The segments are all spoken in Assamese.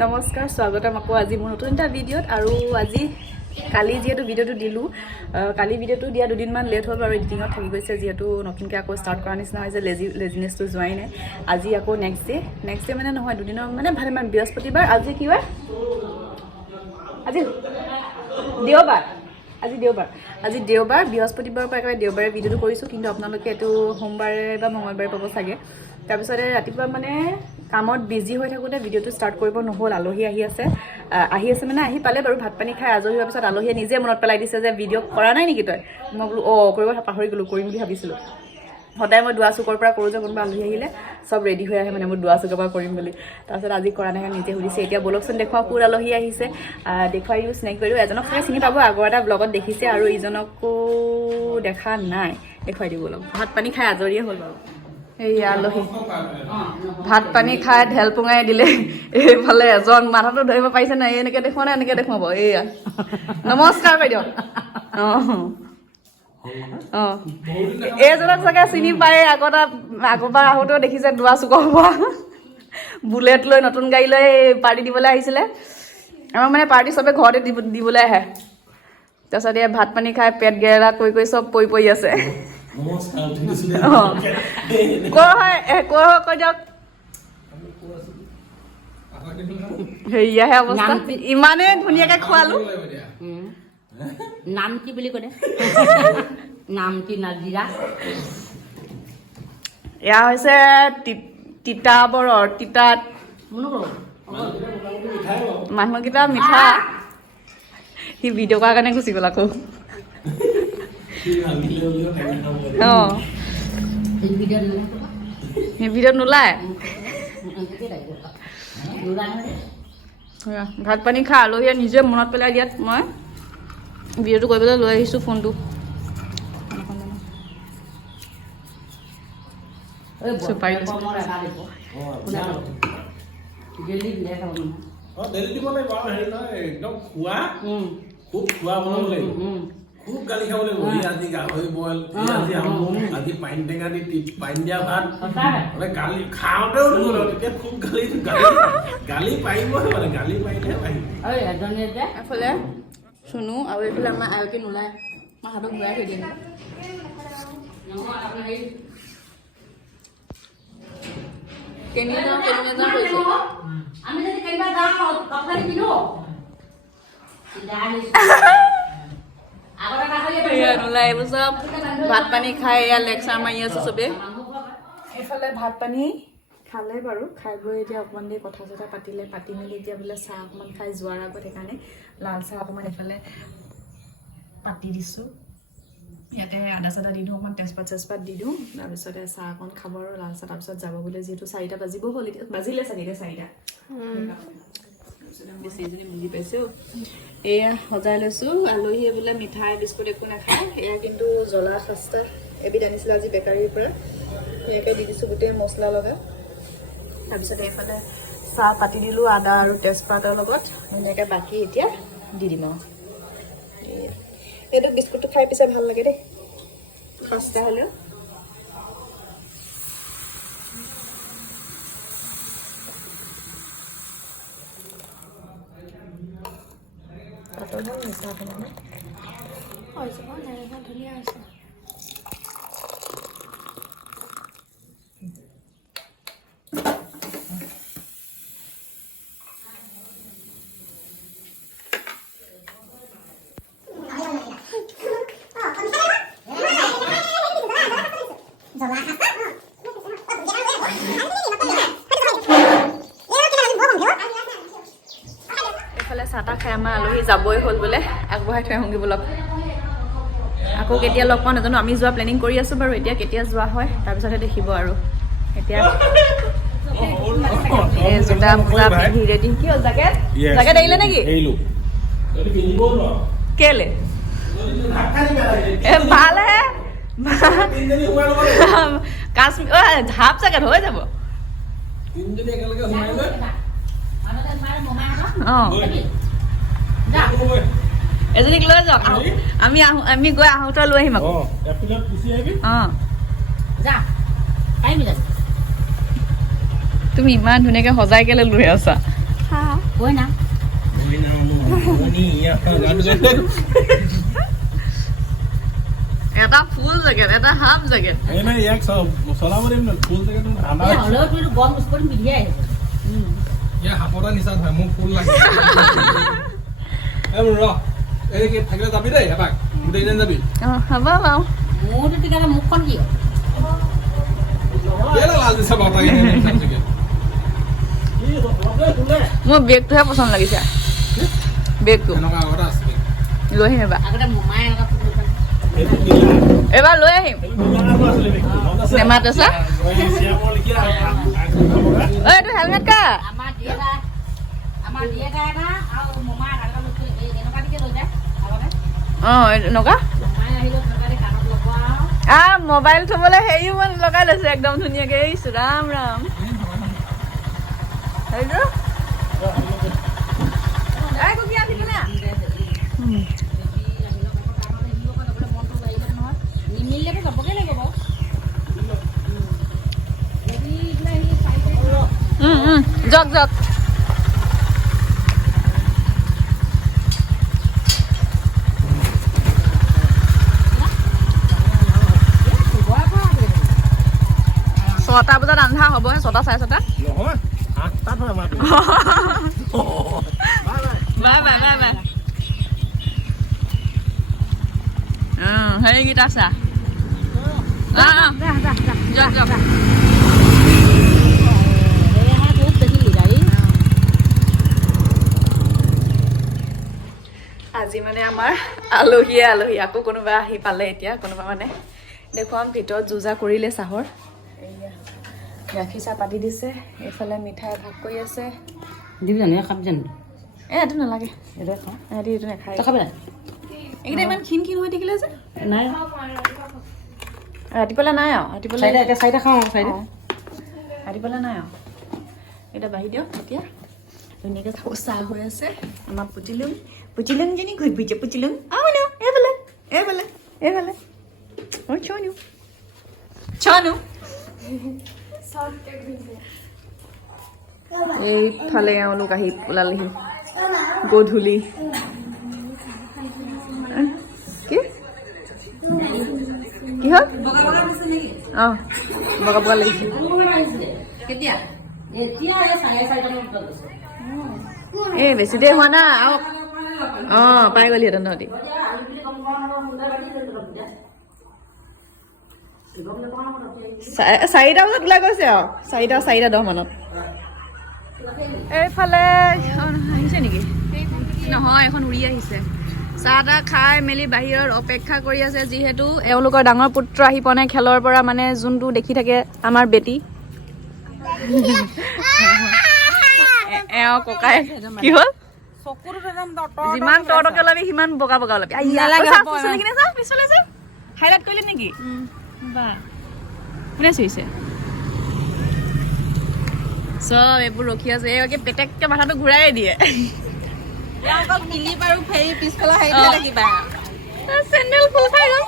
নমস্কাৰ স্বাগতম আকৌ আজি মোৰ নতুন এটা ভিডিঅ'ত আৰু আজি কালি যেহেতু ভিডিঅ'টো দিলোঁ কালি ভিডিঅ'টো দিয়া দুদিনমান লেট হ'ল আৰু এডিটিঙত থাকি গৈছে যিহেতু নতুনকৈ আকৌ ষ্টাৰ্ট কৰা নিচিনা হৈছে লেজিনেছটো যোৱাই নাই আজি আকৌ নেক্সট ডে মানে নহয় দুদিনৰ মানে ভালেমান বৃহস্পতিবাৰ আজি কি হয় আজি দেওবাৰ বৃহস্পতিবাৰৰ পৰা একেবাৰে দেওবাৰে ভিডিঅ'টো কৰিছোঁ কিন্তু আপোনালোকে এইটো সোমবাৰে বা মঙলবাৰে পাব চাগে তাৰপিছতে ৰাতিপুৱা মানে কামত বিজি হৈ থাকোঁতে ভিডিঅ'টো ষ্টাৰ্ট কৰিব নহ'ল আলহী আহি আছে মানে আহি পালে বাৰু ভাত পানী খাই আজৰি হোৱাৰ পিছত আলহীয়ে নিজে মনত পেলাই দিছে যে ভিডিঅ' কৰা নাই নেকি তই মই বোলো কৰিব পাহৰি গ'লোঁ কৰিম বুলি ভাবিছিলোঁ সদায় মই দুৱা চুকৰ পৰা কৰোঁ যে কোনোবা আলহী আহিলে চব ৰেডি হৈ আহে মানে মই দুৱা চুকৰ পৰা কৰিম বুলি তাৰপিছত আজি কৰা নাই নিজে সুধিছে এতিয়া বলকচোন দেখুৱাওঁ কোৰ আলহী আহিছে দেখুৱাই দিওঁ চিনাকি কৰি দিওঁ এজনক চাগে চিনি পাব আগৰ এটা ব্লগত দেখিছে আৰু ইজনকো দেখা নাই দেখুৱাই দিব অলপ ভাত পানী খাই আজৰিয়ে হ'ল বাৰু এইয়া আলহী ভাত পানী খাই ঢেল পুঙাই দিলে এইফালে এজন মাথাটো ধৰিব পাৰিছে নাই এনেকৈ দেখুওৱা নাই এনেকৈ দেখুৱাব এইয়া নমস্কাৰ বাইদেউ অঁ এইজনক চাগে চিনি পায় আগৰবাৰ আহোঁতেও দেখিছে দুৱা চুকৰ পৰা বুলেট লৈ নতুন গাড়ী লৈ পাৰ্টি দিবলৈ আহিছিলে আমাৰ মানে পাৰ্টি চবে ঘৰতে দিবলৈ আহে তাৰপিছত এই ভাত পানী খাই পেট গেৰেলা কৰি চব পৰি আছে কৈ দিয়ক হেৰিয়াহে অৱস্থা ইমানেই ধুনীয়াকৈ খোৱালোঁ নাম কি বুলি ক'লে নাম কি নাজিৰা এয়া হৈছে তিতাবৰৰ তিতাত মানুহকেইটা মিঠা সি ভিডিঅ' কৰাৰ কাৰণে গুচি গ'ল আকৌ অঁ সি ভিডিঅ'ত নোলায় ভাত পানী খাই আলহীয়ে নিজে মনত পেলাই দিয়াত মই ভিডিঅ'টো কৰিবলৈ লৈ আহিছোঁ ফোনটো খুব গালি খাব লাগিব আজি গাহৰি বইল আজি পাইন টেঙা দি পাইন দিয়া ভাত মানে গালি খাওঁতেও তেতিয়া খুব গালি পাৰিবই মানে গালি পাৰিলে পাৰিব এফালে শুনো আৰু এইফালে আমাৰ আয়তী নোলায় মই হাতত ঘূৰাই থৈ দিম নোলায় এইবোৰ চব ভাত পানী খাই এয়া লেকচাৰ মাৰি আছে চবেই এইফালে ভাত পানী খালে বাৰু খাই বৈ এতিয়া অকণমান দেৰি কথা চথা পাতি মেলি এতিয়া বোলে চাহ অকণমান খাই যোৱাৰ আগত সেইকাৰণে লাল চাহ অকণমান এইফালে পাতি দিছোঁ ইয়াতে আদা চাদা দি দিওঁ অকণমান তেজপাত দি দিওঁ তাৰপিছতে চাহ অকণ খাব আৰু লাল চাহ তাৰপিছত যাব বোলে যিহেতু 4টা বাজিব হ'ল এতিয়া বাজিলে চাগে এতিয়া 4টা বেছিজনী বুজি পাইছোঁ এয়া সজাই লৈছোঁ আলহীয়ে বোলে মিঠাই বিস্কুট একো নাখায় এয়া কিন্তু জ্বলা খাস্তা এবিধ আনিছিলে আজি বেকাৰীৰ পৰা সেয়াকৈ দি দিছোঁ গোটেই মছলা লগা তাৰপিছতে এইফালে চাহ পাতি দিলোঁ আদা আৰু তেজপাতৰ লগত ধুনীয়াকৈ বাকী এতিয়া দি দিম আৰু এইটো বিস্কুটটো খাই পিছে ভাল লাগে দেই খাস্তা হ'লেও ধুনীয়া হৈছে এইফালে চাহ তাহ খাই আমাৰ আলহী যাবই হ'ল বোলে আগবঢ়াই থৈ আহোঁগৈ বলক আকৌ কেতিয়া লগ পাওঁ নাজানো আমি যোৱা প্লেনিং কৰি আছোঁ বাৰু এতিয়া কেতিয়া যোৱা হয় তাৰপিছতহে দেখিব আৰু এতিয়া জোতা মোজা পিন্ধি ৰেডি কি হ'ল জেকেট এৰিলে নেকি কেলে ভালহে কাশ্মীৰ হাফ জেকেট হৈ যাব অঁ এজনীক লৈ যাওক আমি গৈ আহোঁতে লৈ আহিম আকৌ অঁ তুমি ইমান ধুনীয়াকৈ সজাই কেলে লৈ আছা Ôi nào. Ôi nào Moni গানটো গাইছে এটা ফুল জেকেট এটা হাফ জেকেট এই না এক সব চলাব দিম না ফুল জেকেট আমাৰ Cái hỏng lớn tôi gom một con bị ghê. ইয়া হাপৰা নিচা হয় মোক ফুল লাগে এই ৰ এই কি থাকিলে যাবি দেই এপাক গোটেই দিন যাবি অঁ হ'ব বাৰু Mua tôi cái là một con gì. কেলা লাজ দিছা বাবা কি মোৰ বেগটোহে পচন্দ লাগিছে বেগটো এনেকুৱা আগতে আছে লৈ আহিম এবাৰ Aku dah mau main aku tuh. এইটো দিলা এবাৰ লৈ আহিম নেমাতে চা ঐ এইটো হেলমেট কা Ama dia kan au mama kan lucu ini kan dia loh ya. অঁ এনেকুৱা Main akhirnya terkadang kanat lupa. Mobile থবলৈ হেৰিও মানে লগাই লৈছে একদম ধুনীয়াকে এই ৰাম ৰাম হেৰিটো এই কুকি আনিবি না Nimilnya tuh gak pakai lagi bau. Jadi জক জক ছটা বজাত আন্ধা হ'বহে 6টা 6:30 নহয় 8টাত হয় আমাৰ বাই বাই বাই বাই হেৰিকেইটা চা যোৱা যোৱা আজি মানে আমাৰ আলহী আকৌ কোনোবা আহি পালে এতিয়া কোনোবা মানে দেখুৱাম ভিতৰত যুজা কৰিলে চাহৰ গাখীৰ চাহ পাতি দিছে এইফালে মিঠাই ভাগ কৰি আছে Dia bilang ya kapan? এইটো নালাগে Ada kok. সিহঁতি এইটো নাখায় Tak kapan? এইকেইটা ইমান ক্ষীণ হৈ থাকিলে যে Nah. ৰাতিপুৱালৈ নাই আৰু ৰাতিপুৱালৈ Saya dah kau saya. ৰাতিপুৱালৈ নাই আৰু এটা বাঢ়ি দিয়ক এতিয়া ধুনীয়াকৈ চাহ হৈ আছে আমাৰ পুচিলুংজনী ঘূৰি ফুৰিছে পুচিলুং এইফালে অ চনু এইফালে এওঁলোক আহি ওলালেহি গধূলি কি কি হ'ল অঁ বগা বগা লাগিছে Ketia. Ketia ya saya dah nonton. এই বেছি দেৰি হোৱা নাই আৰু অঁ পাই গ'লিহেঁতেন তহঁতি চাৰিটা বজাত ওলাই গৈছে আৰু 4:10 মানত এইফালে আহিছে নেকি নহয় এখন উৰি আহিছে চাহ তাহ খাই মেলি বাহিৰত অপেক্ষা কৰি আছে যিহেতু এওঁলোকৰ ডাঙৰ পুত্ৰ আহি পোৱা নাই খেলৰ পৰা মানে যোনটো দেখি থাকে আমাৰ বেটি এওঁ ককাই কি হ'ল যিমান তৰতকে ওলাবি সিমান বগা বগা ওলাবি পিছলৈ চা হাইলাইট কৰিলে নেকি বা কোনে চুইছে চব এইবোৰ ৰখি আছে এই পেটেককে মাথাটো ঘূৰাই দিয়ে চেণ্ডেল ফুল খাই গ'ল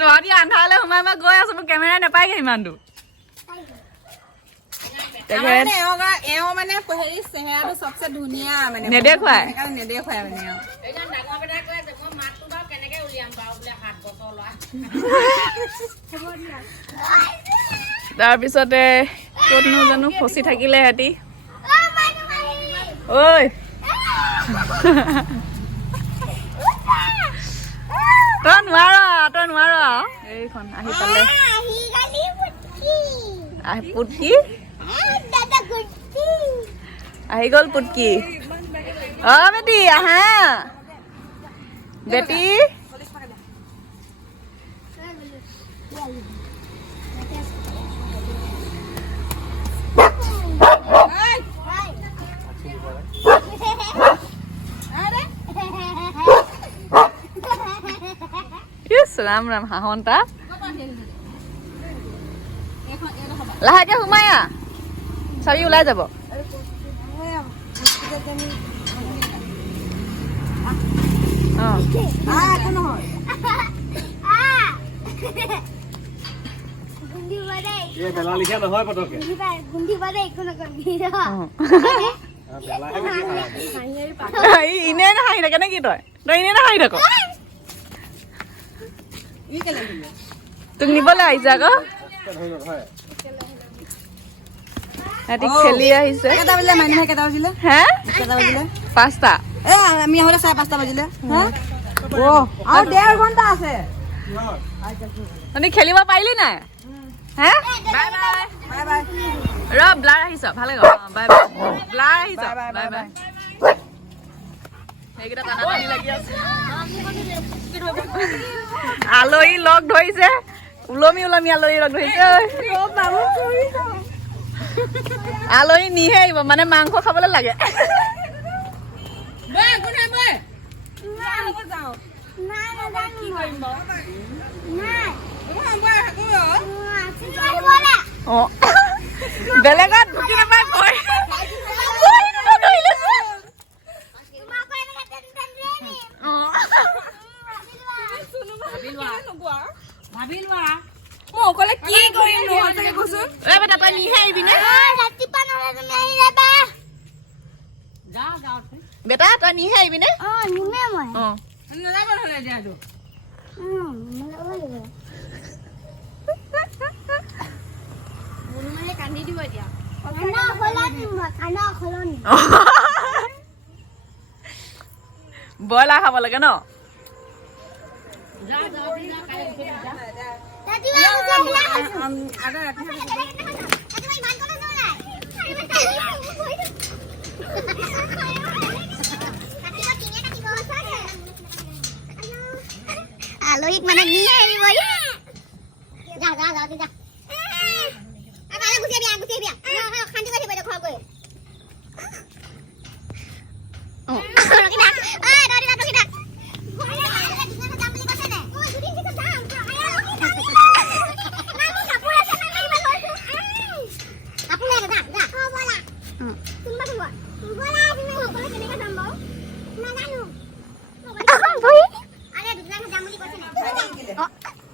তহঁতি আন্ধাৰলৈ সোমাই গৈ আছো মোৰ কেমেৰাই নাপায়গে ইমানটো নেদেখুৱাই তাৰপিছতে ক'তনো জানো ফচি থাকিলে সিহঁতি ঐ তই নোৱাৰ এইখন আহি পালে পুটকি আহি গ'ল পুটকি অ বেটি আহা বেটি ৰাম ৰাম হাঁহনটা লাহেকে সোমাই চাবি ওলাই যাব এই বেলা লিখা নহয় পতকে ইনে নাহাঁহি থাকে নে কি তই ইনে নাহাঁহি থাক তোক নিবলৈ আহিছে আকৌ সিহঁতি খেলি আহিছে কেইটা বাজিলে মানুহে কেইটা বাজিলে হে কেইটা বাজিলে 5টা আমি আহোঁতে 5:30 বাজিলে আৰু 1.5 ঘণ্টা আছে তহঁতি খেলিব পাৰিলি নাই হে বাই বাই বাই বাই ৰ ব্লাৰ আহিছ ভালে গ বাই বাই ব্লাৰ আহিছ বাই বাই সেইকেইটা টানা টানি লাগি আছে আলহী লগ ধৰিছে ওলমি ওলমি আলহী লগ ধৰিছে আলহী নিহে আহিব মানে মাংস খাবলৈ লাগে বেলেগত ঢুকি নাপায় অকলে কি কৰিম নহয় কচোন বেটা তই নিহে আহিবি নে বেটা তই নিহে আহিবি নে নাযাব নহ'লে এতিয়াতো কান্দি দিব এতিয়া ব্ৰইলাৰ খাব লাগে ন আলহীক মানে নিয়ে আহিব যা যা যা যা শান্তি কৰি থাকিব ঘৰ গৈ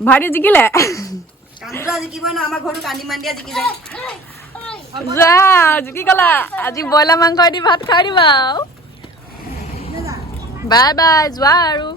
ভাইটি জিকিলে কান্দুৰা জিকিবই ন আমাৰ ঘৰটো কান্দি মান্দিয়া জিকি যায় যা জিকি গলা আজি ব্ৰইলাৰ মাংস দি ভাত খাই দিবা বাই বাই যোৱা আৰু